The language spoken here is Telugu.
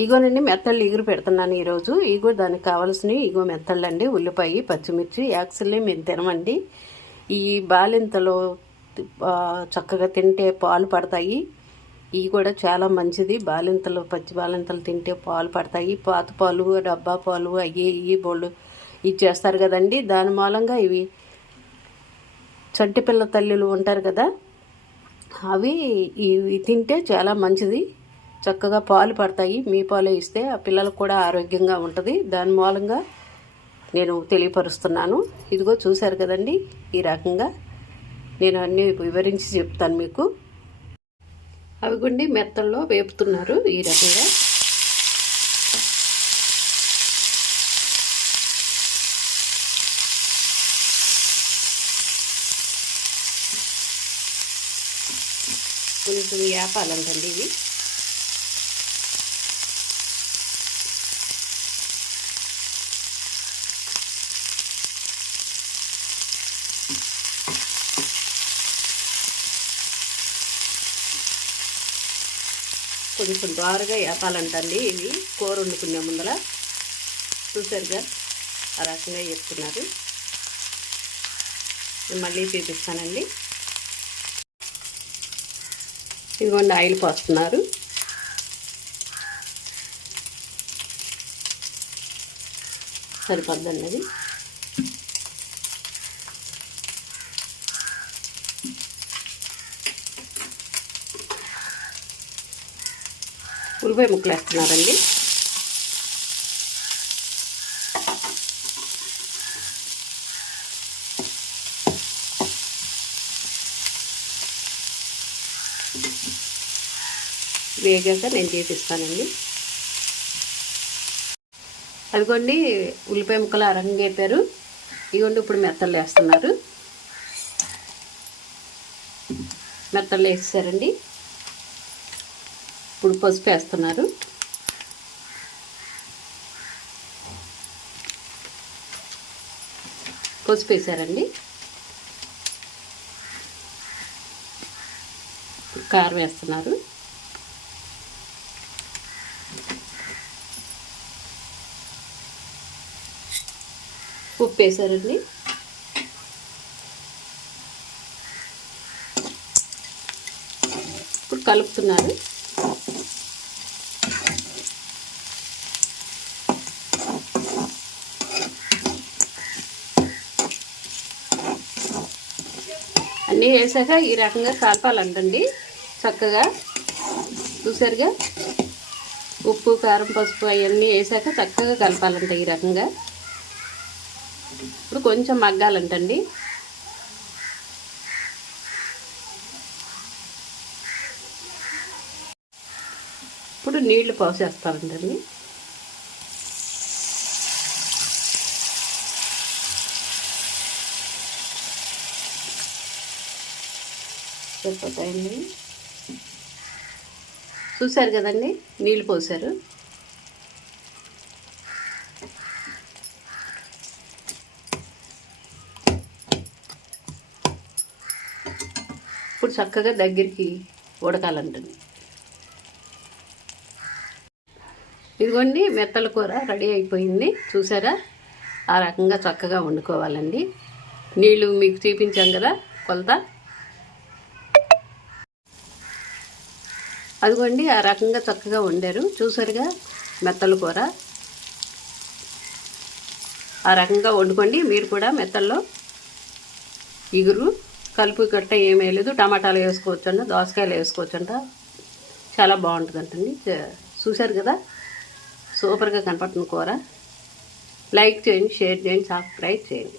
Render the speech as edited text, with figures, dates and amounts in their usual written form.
ఇగోనండి మెత్తళ్ళు ఇగురు పెడుతున్నాను ఈరోజు. ఇగో దానికి కావాల్సినవి ఇగో మెత్తళ్ళు అండి, ఉల్లిపాయ, పచ్చిమిర్చి. యాక్చువల్లీ మేము తినమండి. ఈ బాలింతలో చక్కగా తింటే పాలు పడతాయి. ఇవి కూడా చాలా మంచిది. బాలింతలు, పచ్చి బాలింతలు తింటే పాలు పడతాయి. పాత పాలు, డబ్బా పాలు అయ్యి ఇవి బోళ్ళు ఇచ్చేస్తారు కదండి. దాని మూలంగా ఇవి చంటి పిల్ల తల్లులు ఉంటారు కదా, అవి ఇవి తింటే చాలా మంచిది. చక్కగా పాలు పడతాయి. మీ పాలు ఇస్తే ఆ పిల్లలకు కూడా ఆరోగ్యంగా ఉంటుంది. దాని మూలంగా నేను తెలియపరుస్తున్నాను. ఇదిగో చూశారు కదండి, ఈ రకంగా నేను అన్నీ వివరించి చెప్తాను మీకు. అవి గుండి మెత్తల్లో వేపుతున్నారు ఈ రకంగా. కొంచెం వేపాలంటండి ఇవి. కొంచెం బారుగా వేపాలంటండి ఇవి. కూర వండుకునే ముందర చూసారుగా ఆ రకంగా వేపుతున్నారు. మళ్ళీ చూపిస్తానండి. ఇదిగోండి ఆయిల్ పోస్తున్నారు. సరిపోద్దండి అది. ఉల్లిపాయ ముక్కలు వేస్తున్నారండి. వేగాక నేను చేపిస్తానండి. అదిగోండి ఉల్లిపాయ ముక్కలు అరంగా వేపారు. ఇదిగోండి ఇప్పుడు మెత్తలు వేస్తున్నారు. మెత్తలు వేసారండి. ఇప్పుడు పసుపు వేస్తున్నారు. పసుపు వేసారండి. కారం వేస్తున్నారు. ఉప్పు వేసారండి. ఇప్పుడు కలుపుతున్నారు. అన్నీ వేసాక ఈ రకంగా కలపాలంటండి చక్కగా. చూసారుగా ఉప్పు, కారం, పసుపు అవన్నీ వేసాక చక్కగా కలపాలంట ఈ రకంగా. ఇప్పుడు కొంచెం మగ్గాలంటండి. ఇప్పుడు నీళ్లు పోసేస్తారంటండి. సరిపోతాయండి. చూసారు కదండి, నీళ్ళు పోసారు. ఇప్పుడు చక్కగా దగ్గరికి ఉడకాలంటుంది. ఇదిగోండి మెత్తల కూర రెడీ అయిపోయింది. చూసారా, ఆ రకంగా చక్కగా వండుకోవాలండి. నీళ్ళు మీకు చూపించాం కదా కొలత. అదిగోండి ఆ రకంగా చక్కగా వండారు. చూసారుగా మెత్తల కూర. ఆ రకంగా వండుకోండి మీరు కూడా. మెత్తల్లో ఇగురు కలుపు గట్ట ఏమీ వేయలేదు. టమాటాలు వేసుకోవచ్చంట, దోసకాయలు వేసుకోవచ్చంట. చాలా బాగుంటుందంటండి. చూసారు కదా, సూపర్గా కనపడుతుంది కూర. లైక్ చేయండి, షేర్ చేయండి, సబ్స్క్రైబ్ చేయండి.